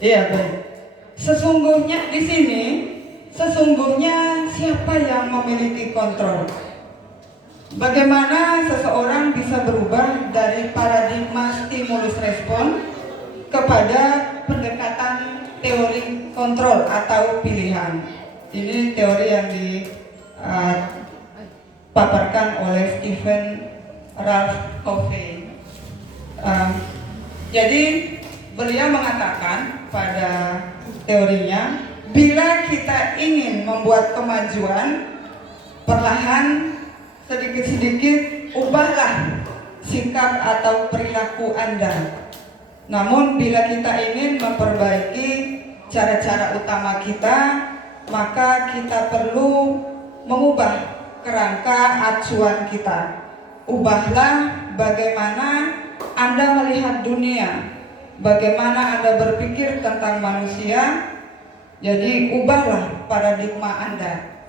Iya, baik. Sesungguhnya di sini, sesungguhnya siapa yang memiliki kontrol? Bagaimana seseorang bisa berubah dari paradigma stimulus respon kepada pendekatan teori kontrol atau pilihan? Ini teori yang dipaparkan oleh Stephen Ralph Covey. Jadi beliau mengatakan pada teorinya, bila kita ingin membuat kemajuan, perlahan sedikit-sedikit ubahlah sikap atau perilaku Anda. Namun bila kita ingin memperbaiki cara-cara utama kita, maka kita perlu mengubah kerangka acuan kita. Ubahlah bagaimana Anda melihat dunia, bagaimana Anda berpikir tentang manusia. Jadi ubahlah paradigma Anda.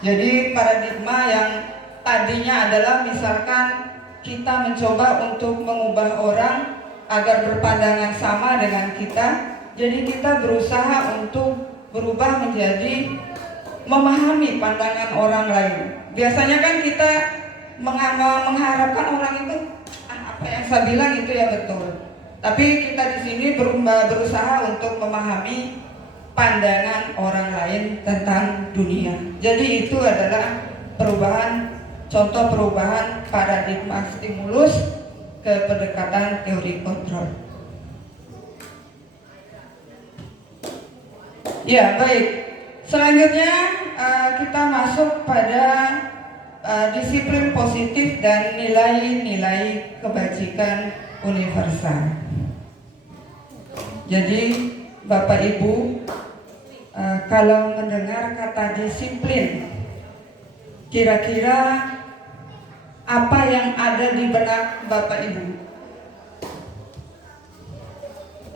Jadi paradigma yang tadinya adalah misalkan kita mencoba untuk mengubah orang agar berpandangan sama dengan kita, jadi kita berusaha untuk berubah menjadi memahami pandangan orang lain. Biasanya kan kita mengharapkan orang itu apa yang saya bilang itu ya betul. Tapi kita di sini berusaha untuk memahami pandangan orang lain tentang dunia. Jadi itu adalah contoh perubahan paradigma stimulus ke pendekatan teori kontrol. Ya, baik. Selanjutnya kita masuk pada disiplin positif dan nilai-nilai kebajikan universal. Jadi Bapak Ibu, kalau mendengar kata disiplin, kira-kira apa yang ada di benak Bapak Ibu?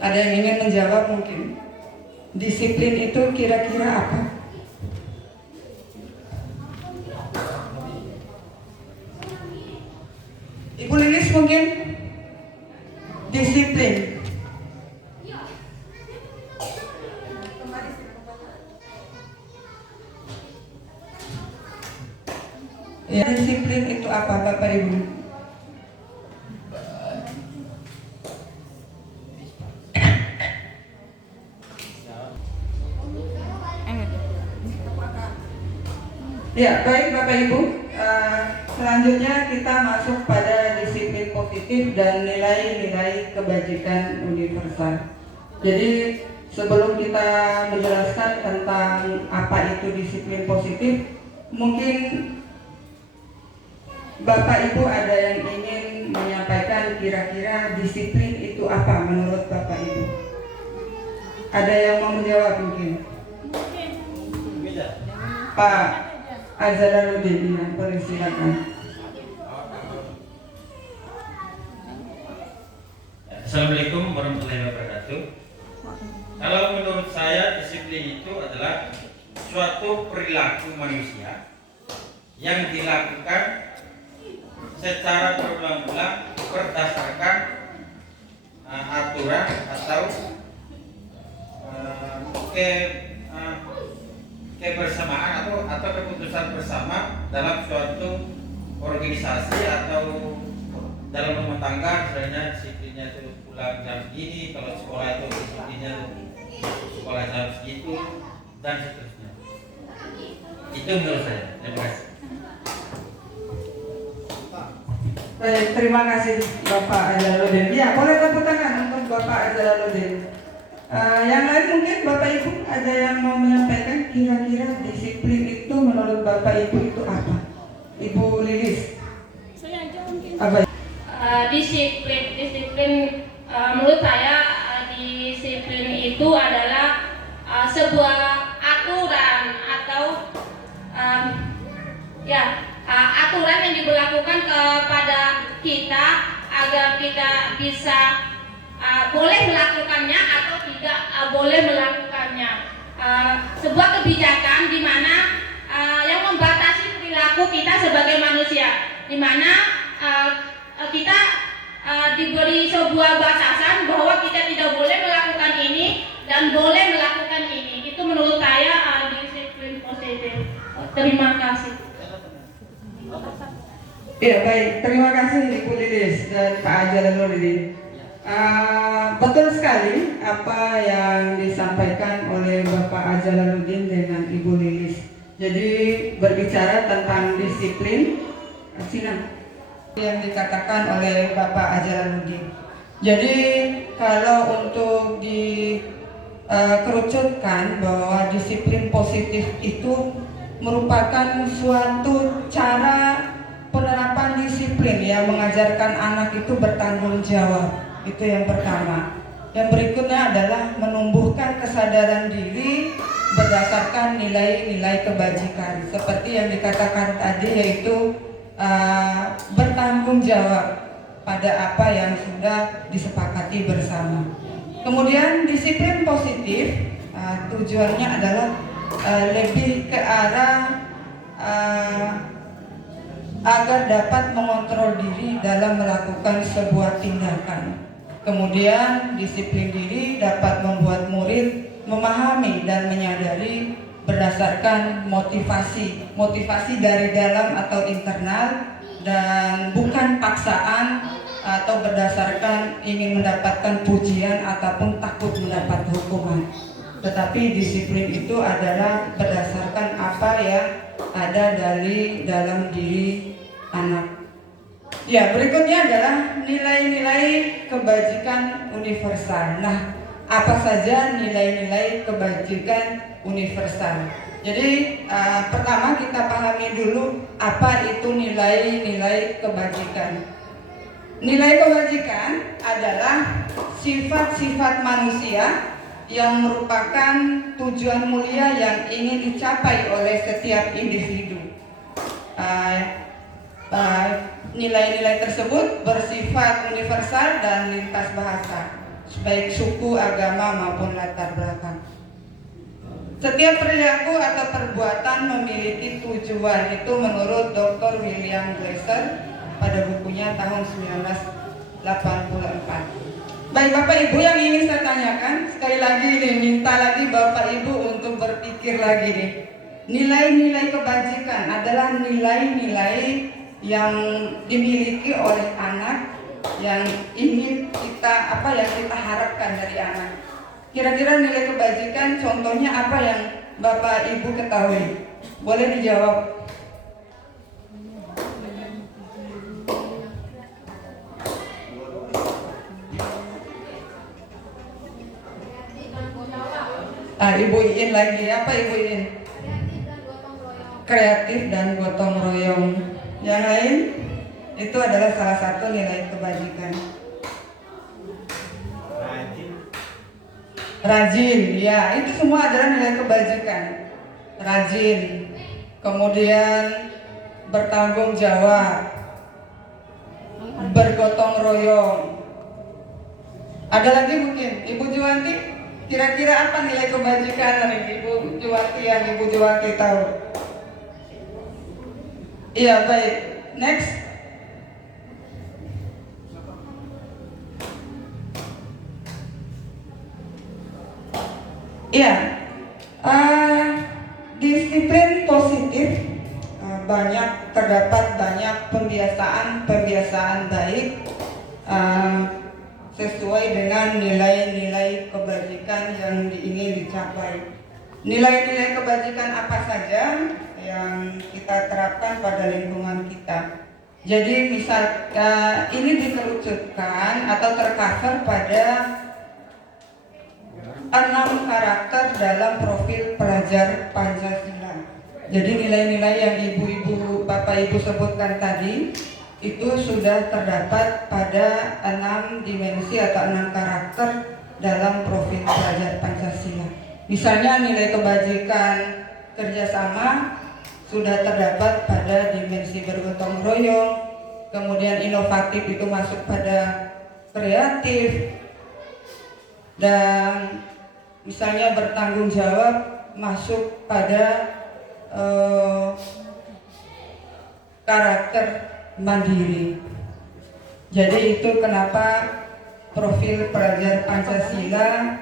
Ada yang ingin menjawab mungkin? Disiplin itu kira-kira apa? Ibu Lilis mungkin? Disiplin. Ya, disiplin itu apa Bapak Ibu? Ya, baik Bapak Ibu. Selanjutnya kita masuk pada disiplin positif dan nilai-nilai kebajikan universal. Jadi sebelum kita menjelaskan tentang apa itu disiplin positif, mungkin Bapak Ibu ada yang ingin menyampaikan kira-kira disiplin itu apa menurut Bapak Ibu? Ada yang mau menjawab mungkin? Pak Azharuddin, persilakan. Assalamualaikum warahmatullahi wabarakatuh. Kalau menurut saya disiplin itu adalah suatu perilaku manusia yang dilakukan secara berulang-ulang berdasarkan aturan atau kebersamaan atau keputusan bersama dalam suatu organisasi atau dalam rumah tangga. Misalnya disiplinnya itu pulang jam segini, kalau sekolah itu disiplinnya sekolah jam segitu dan seterusnya. Itu menurut saya. Terima kasih. Baik, terima kasih Bapak Azharuddin. Ya, boleh tepuk tangan untuk Bapak Azharuddin. Yang lain mungkin Bapak Ibu ada yang mau menyampaikan kira-kira disiplin itu menurut Bapak Ibu itu apa? Ibu Lilis. Saya aja mungkin. Apa? Disiplin menurut saya disiplin itu adalah sebuah aturan atau aturan yang diberlakukan kepada kita agar kita bisa boleh melakukannya atau tidak boleh melakukannya. Sebuah kebijakan di mana yang membatasi perilaku kita sebagai manusia, di mana kita diberi sebuah batasan boleh melakukan ini. Itu menurut saya disiplin positif. Terima kasih. Iya baik, terima kasih Ibu Lilis dan Pak Jalaludin. Betul sekali apa yang disampaikan oleh Bapak Jalaludin dengan Ibu Lilis. Jadi berbicara tentang disiplin, yang dikatakan oleh Bapak Jalaludin. Jadi kalau untuk dikerucutkan bahwa disiplin positif itu merupakan suatu cara penerapan disiplin yang mengajarkan anak itu bertanggung jawab. Itu yang pertama. Yang berikutnya adalah menumbuhkan kesadaran diri berdasarkan nilai-nilai kebajikan. Seperti yang dikatakan tadi, yaitu bertanggung jawab pada apa yang sudah disepakati bersama. Kemudian disiplin positif tujuannya adalah lebih ke arah agar dapat mengontrol diri dalam melakukan sebuah tindakan. Kemudian disiplin diri dapat membuat murid memahami dan menyadari berdasarkan motivasi dari dalam atau internal, dan bukan paksaan atau berdasarkan ingin mendapatkan pujian ataupun takut mendapat hukuman. Tetapi disiplin itu adalah berdasarkan apa yang ada dari dalam diri anak. Ya, berikutnya adalah nilai-nilai kebajikan universal. Nah, apa saja nilai-nilai kebajikan universal? Jadi pertama kita pahami dulu apa itu nilai-nilai kebajikan. Nilai kebajikan adalah sifat-sifat manusia yang merupakan tujuan mulia yang ingin dicapai oleh setiap individu. Nilai-nilai tersebut bersifat universal dan lintas bahasa, baik suku, agama maupun latar belakang. Setiap perilaku atau perbuatan memiliki tujuan, itu menurut Dr. William Glasser pada bukunya tahun 1984. Baik Bapak Ibu, yang ingin saya tanyakan sekali lagi nih, minta lagi Bapak Ibu untuk berpikir lagi nih. Nilai-nilai kebajikan adalah nilai-nilai yang dimiliki oleh anak yang ingin kita harapkan dari anak. Kira-kira nilai kebajikan contohnya apa yang Bapak Ibu ketahui? Boleh dijawab. Ibu Iin lagi, apa Ibu Iin? Kreatif dan gotong royong. Yang lain? Itu adalah salah satu nilai kebajikan. Rajin, ya, itu semua adalah nilai kebajikan. Rajin, kemudian bertanggung jawab, bergotong royong. Ada lagi mungkin, Ibu Juwanti, kira-kira apa nilai kebajikan nih Ibu Juwanti yang Ibu Juwanti tahu? Iya, baik. Next. Iya, disiplin positif terdapat banyak pembiasaan baik sesuai dengan nilai-nilai kebajikan yang ingin dicapai. Nilai-nilai kebajikan apa saja yang kita terapkan pada lingkungan kita? Jadi misal ini dikerucutkan atau tercover pada 6 karakter dalam profil pelajar Pancasila. Jadi nilai-nilai yang ibu-ibu, bapak-ibu sebutkan tadi itu sudah terdapat pada 6 dimensi atau 6 karakter dalam profil pelajar Pancasila. Misalnya nilai kebajikan kerjasama sudah terdapat pada dimensi bergotong royong, kemudian inovatif itu masuk pada kreatif, dan misalnya bertanggung jawab masuk pada karakter mandiri. Jadi itu kenapa profil pelajar Pancasila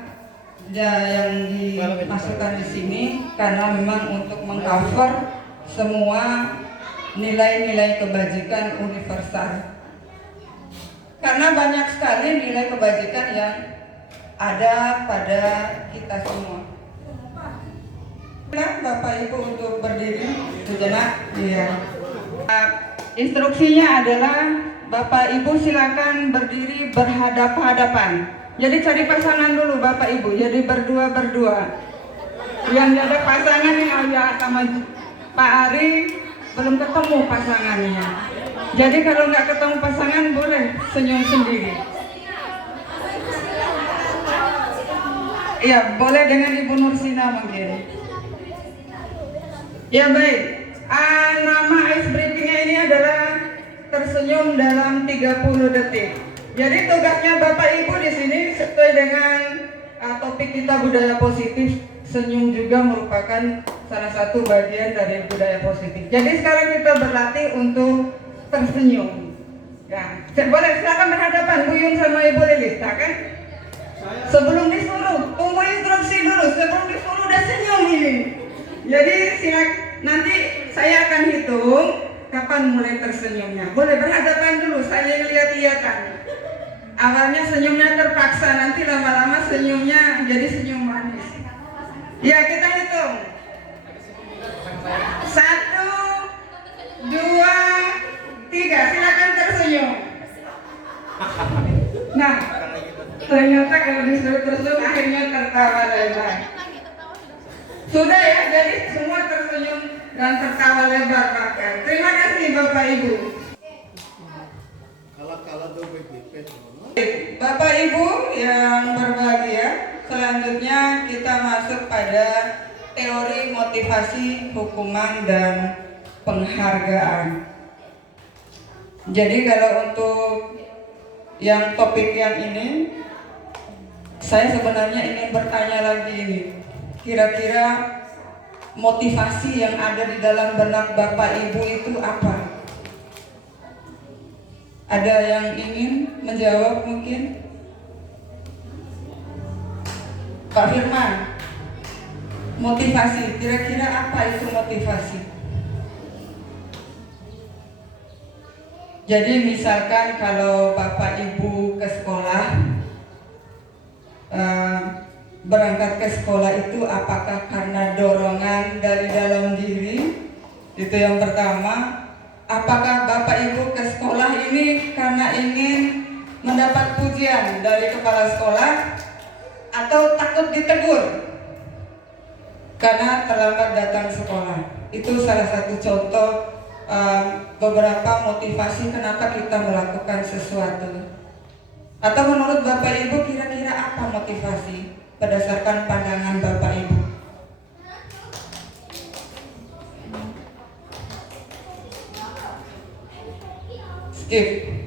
yang dimasukkan di sini karena memang untuk mengcover semua nilai-nilai kebajikan universal. Karena banyak sekali nilai kebajikan yang ada pada kita semua. Bapak Ibu untuk berdiri sejenak. Iya. Instruksinya adalah Bapak Ibu silakan berdiri berhadap-hadapan. Jadi cari pasangan dulu Bapak Ibu. Jadi berdua-berdua. Yang ada pasangan nih Alia sama Pak Ari belum ketemu pasangannya. Jadi kalau nggak ketemu pasangan boleh senyum sendiri. Iya, boleh dengan Ibu Nursina mungkin. Ya baik, nama ice breaking-nya ini adalah tersenyum dalam 30 detik. Jadi tugasnya Bapak Ibu di sini sesuai dengan topik kita budaya positif, senyum juga merupakan salah satu bagian dari budaya positif. Jadi sekarang kita berlatih untuk tersenyum. Ya, boleh silakan berhadapan Bu Yun sama Ibu Lilis, kan? Sebelum disuruh, tunggu instruksi dulu. Sebelum disuruh udah senyum ini. Jadi nanti saya akan hitung kapan mulai tersenyumnya. Boleh berhadapan dulu, saya lihat-lihatan. Awalnya senyumnya terpaksa, nanti lama-lama senyumnya jadi senyum manis. Ya, kita hitung. 1, 2, 3. Silakan tersenyum. Nah, ternyata kalau disuruh tersenyum akhirnya tertawa lebar. Sudah ya, jadi semua tersenyum dan tertawa lebar bahkan. Terima kasih Bapak Ibu. Bapak Ibu yang berbahagia, selanjutnya kita masuk pada teori motivasi, hukuman, dan penghargaan. Jadi kalau untuk yang topik yang ini, saya sebenarnya ingin bertanya lagi ini. Kira-kira motivasi yang ada di dalam benak Bapak Ibu itu apa? Ada yang ingin menjawab mungkin? Pak Firman, motivasi, kira-kira apa itu motivasi? Jadi misalkan kalau Bapak Ibu ke sekolah, berangkat ke sekolah itu apakah karena dorongan dari dalam diri? Itu yang pertama. Apakah Bapak Ibu ke sekolah ini karena ingin mendapat pujian dari kepala sekolah atau takut ditegur karena terlambat datang sekolah? Itu salah satu contoh beberapa motivasi kenapa kita melakukan sesuatu. Atau menurut Bapak Ibu kira-kira apa motivasi berdasarkan pandangan Bapak Ibu? Skip.